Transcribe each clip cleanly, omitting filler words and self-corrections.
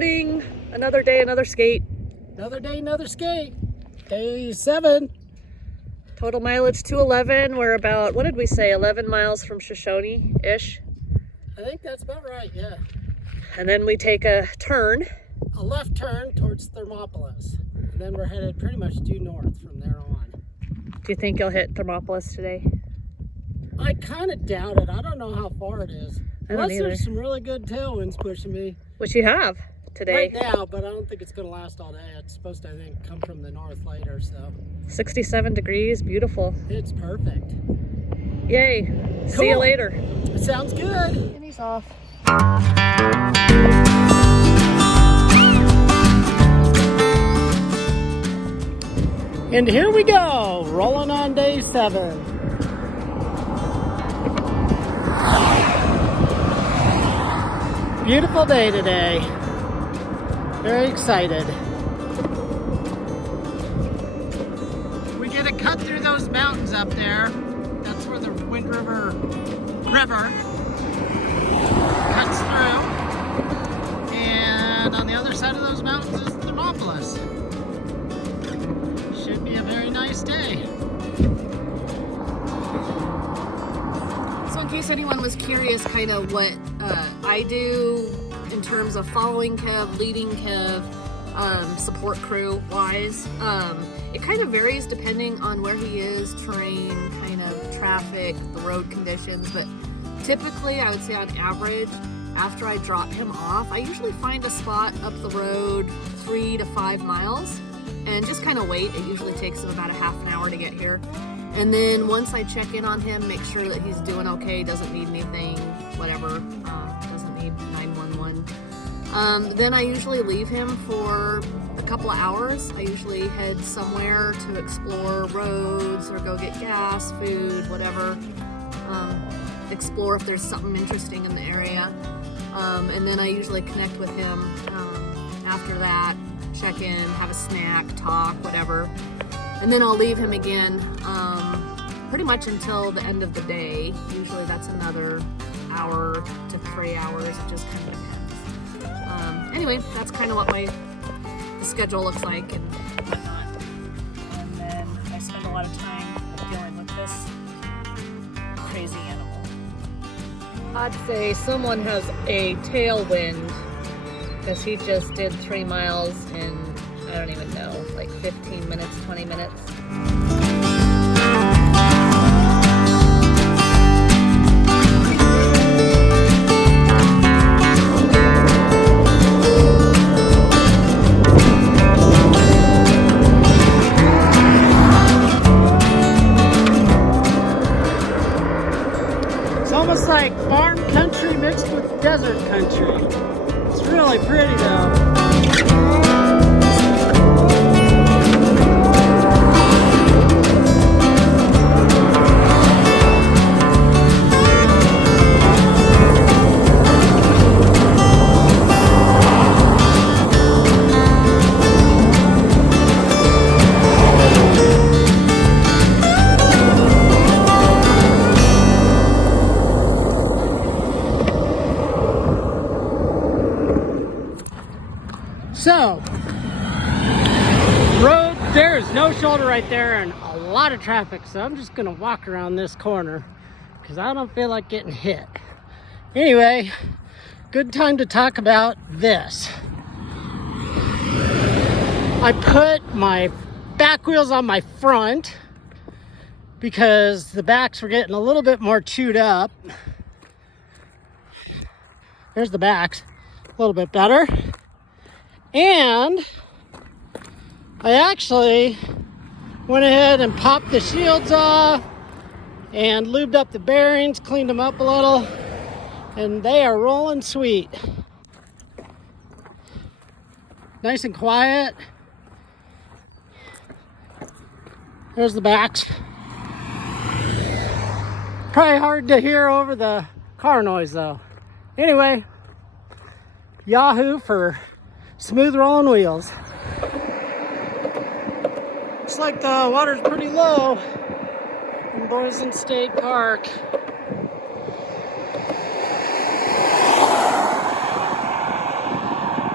morning. Another day, another skate. Another day, another skate. Day 7. Total mileage 211. We're about, what did we say, 11 miles from Shoshoni-ish? I think that's about right, yeah. And then we take a turn. A left turn towards Thermopolis. And then we're headed pretty much due north from there on. Do you think you'll hit Thermopolis today? I kind of doubt it. I don't know how far it is. I don't Unless either. there's some really good tailwinds pushing me. Which you have today. Right now, but I don't think it's going to last all day. It's supposed to, I think, come from the north later, so. 67 degrees, beautiful. It's perfect. Yay. Cool. See you later. It sounds good. And he's off. And here we go, rolling on day 7. Beautiful day today. Very excited. We get a cut through those mountains up there. That's where the Wind River cuts through. And on the other side of those mountains is Thermopolis. Should be a very nice day. So in case anyone was curious kind of what I do in terms of following Kev, leading Kev, support crew wise, it kind of varies depending on where he is, terrain, kind of traffic, the road conditions, but typically I would say on average, after I drop him off, I usually find a spot up the road 3 to 5 miles and just kind of wait. It usually takes him about a half an hour to get here. And then once I check in on him, make sure that he's doing okay, doesn't need anything, whatever, doesn't need 911. Then I usually leave him for a couple of hours. I usually head somewhere to explore roads or go get gas, food, whatever. Explore if there's something interesting in the area. And then I usually connect with him after that, check in, have a snack, talk, whatever. And then I'll leave him again pretty much until the end of the day. Usually that's another hour to 3 hours. It just kind of depends. Anyway, that's kind of what the schedule looks like and whatnot. And then I spend a lot of time dealing with this crazy animal. I'd say someone has a tailwind because he just did 3 miles in, I don't even know, like 15 minutes, 20 minutes. It's almost like farm country mixed with desert country. It's really pretty though. So, road, there's no shoulder right there and a lot of traffic, so I'm just gonna walk around this corner because I don't feel like getting hit. Anyway, good time to talk about this. I put my back wheels on my front because the backs were getting a little bit more chewed up. There's the backs, a little bit better. And I actually went ahead and popped the shields off and lubed up the bearings, cleaned them up a little, and they are rolling sweet. Nice and quiet. There's the backs. Probably hard to hear over the car noise though. Anyway, Yahoo for smooth rolling wheels. Looks like the water's pretty low in Boise State Park.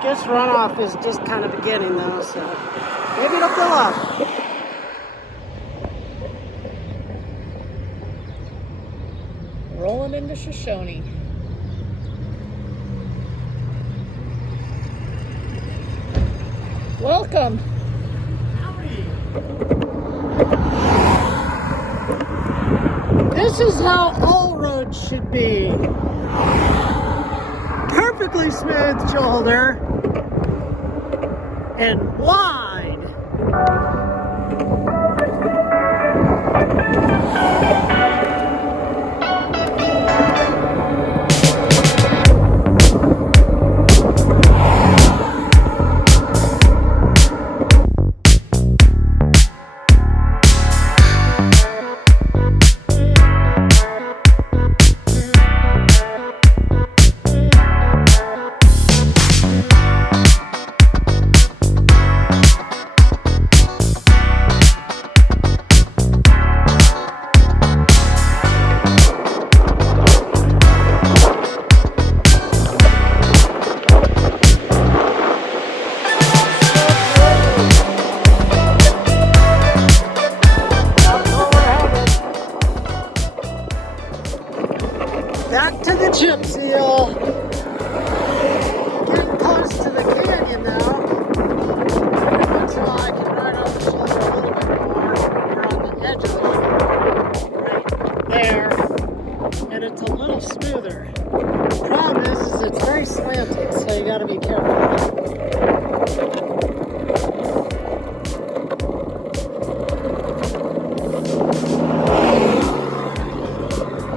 guess runoff is just kind of beginning though, so maybe it'll fill up. Rolling into Shoshoni. Welcome. Howdy. This is how all roads should be. Perfectly smooth shoulder and wide. Back to the chip seal. Getting close to the canyon now. Every once in a while I can ride on the shoulder a little bit more. We're on the edge of the shoulder. Right there. And it's a little smoother. Problem is it's very slanted, so you gotta be careful.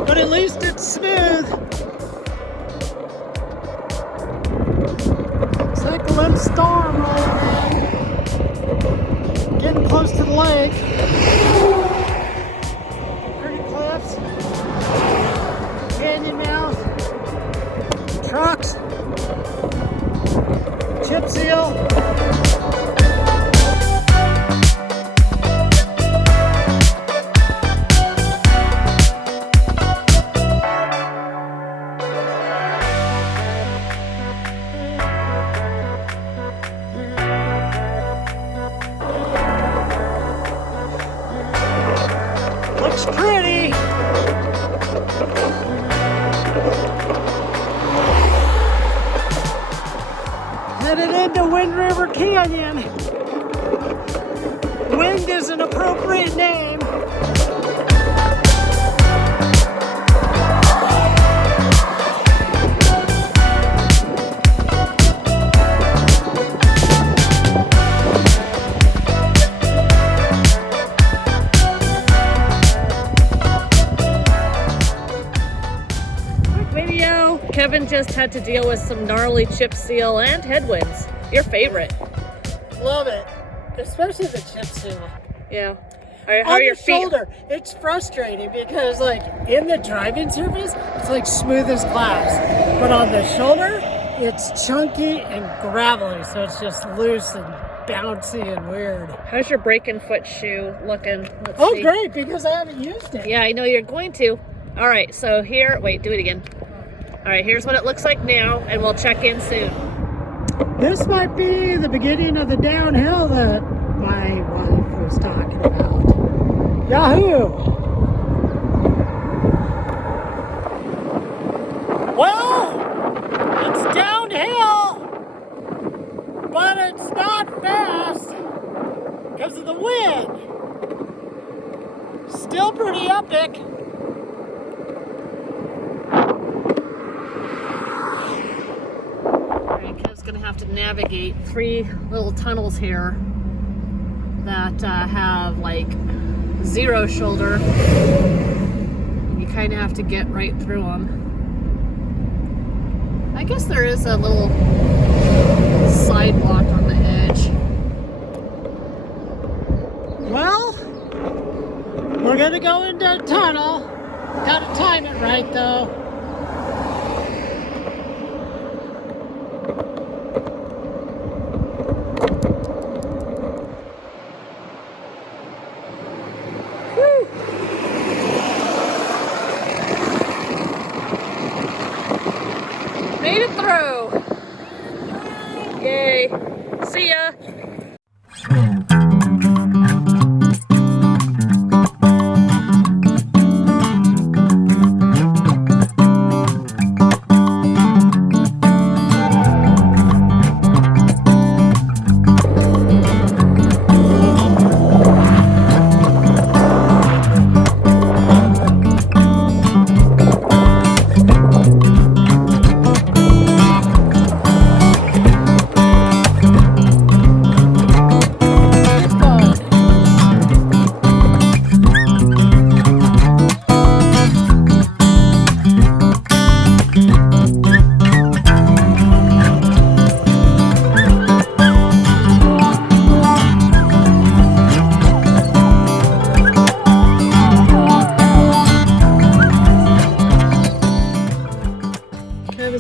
But at least it's smooth. It's like a little storm rolling in. Getting close to the lake. Pretty cliffs. Canyon mouth. Trucks. Chip seal. Looks pretty. Headed into Wind River Canyon. Wind is an appropriate name. Video. Kevin just had to deal with some gnarly chip seal and headwinds. Your favorite. Love it. Especially the chip seal. Yeah. How are On your the feet? shoulder, it's frustrating because like in the driving surface, it's like smooth as glass. But on the shoulder, it's chunky and gravelly, so it's just loose and bouncy and weird. How's your break-in foot shoe looking? Let's Oh, see. great, because I haven't used it. Yeah, I know you're going to. All right, so here, wait, do it again. All right, here's what it looks like now, and we'll check in soon. This might be the beginning of the downhill that my wife was talking about. Yahoo! Well, it's downhill, but it's not fast because of the wind. Still pretty epic. Kev's gonna have to navigate 3 little tunnels here that have like 0 shoulder. You kind of have to get right through them. I guess there is a little sidewalk on the edge. Well, we're gonna go into a tunnel. Gotta time it right though. Made it through. See ya.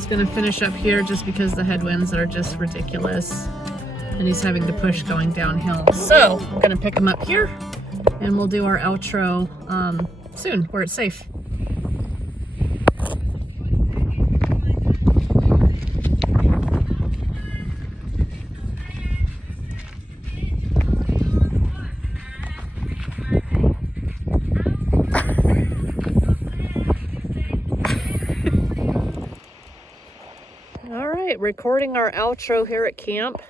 Gonna finish up here just because the headwinds are just ridiculous and he's having to push going downhill. So I'm gonna pick him up here and we'll do our outro soon where it's safe. Recording our outro here at camp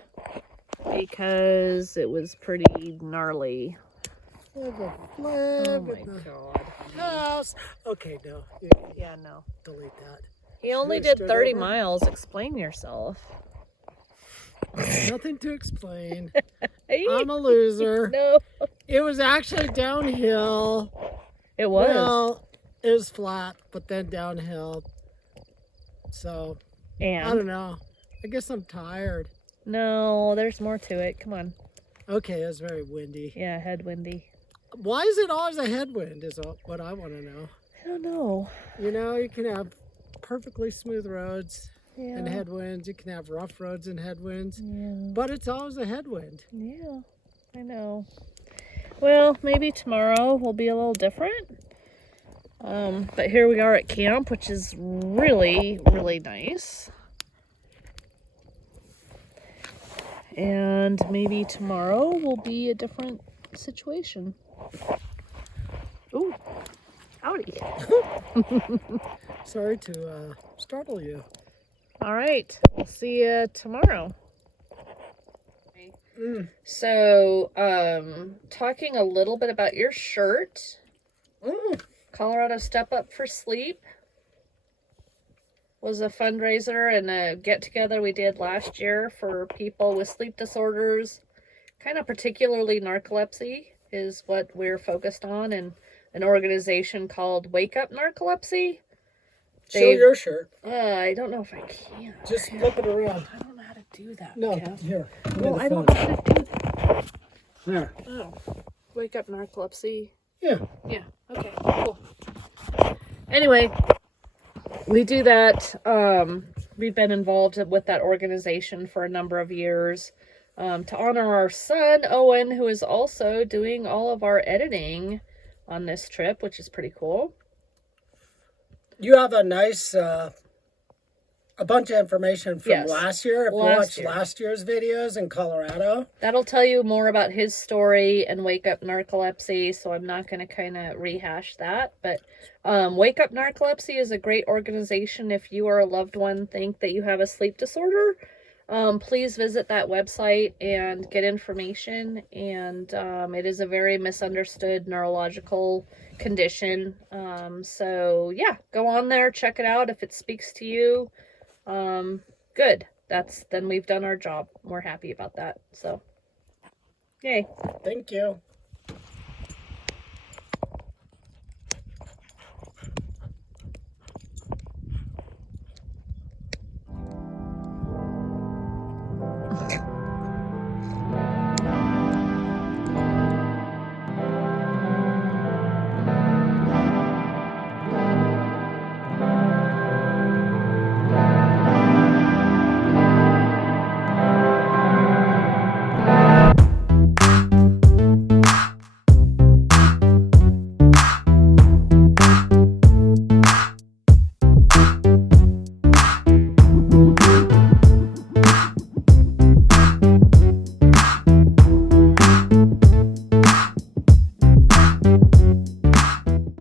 because it was pretty gnarly. Oh my god. House. Okay, no. Yeah, no. Delete that. He only did 30 miles. Explain yourself. Nothing to explain. I'm a loser. No. It was actually downhill. It was. Well, it was flat, but then downhill. So... And? I don't know. I guess I'm tired. No, there's more to it. Come on. Okay, it was very windy. Yeah, headwindy. Why is it always a headwind is what I want to know. I don't know. You know, you can have perfectly smooth roads and headwinds. You can have rough roads and headwinds. Yeah. But it's always a headwind. Yeah, I know. Well, maybe tomorrow will be a little different. But here we are at camp, which is really, really nice. And maybe tomorrow will be a different situation. Ooh, howdy. Sorry to startle you. All right, we'll see you tomorrow. So, talking a little bit about your shirt. Colorado Step Up for Sleep was a fundraiser and a get-together we did last year for people with sleep disorders, kind of particularly narcolepsy is what we're focused on, and an organization called Wake Up Narcolepsy. Show your shirt. I don't know if I can. Just flip it around. I don't know how to do that. No, Kev. here. Well, I don't know how to do that. There. Oh, Wake Up Narcolepsy. Yeah. Yeah. Okay. Cool. Anyway, we do that. We've been involved with that organization for a number of years to honor our son, Owen, who is also doing all of our editing on this trip, which is pretty cool. You have a nice, a bunch of information from last year. If you watched last year's videos in Colorado. That'll tell you more about his story and Wake Up Narcolepsy, so I'm not going to kind of rehash that. But Wake Up Narcolepsy is a great organization. If you or a loved one think that you have a sleep disorder, please visit that website and get information. And it is a very misunderstood neurological condition. So yeah, go on there, check it out. If it speaks to you, good. Then we've done our job. We're happy about that. So, yay. Thank you.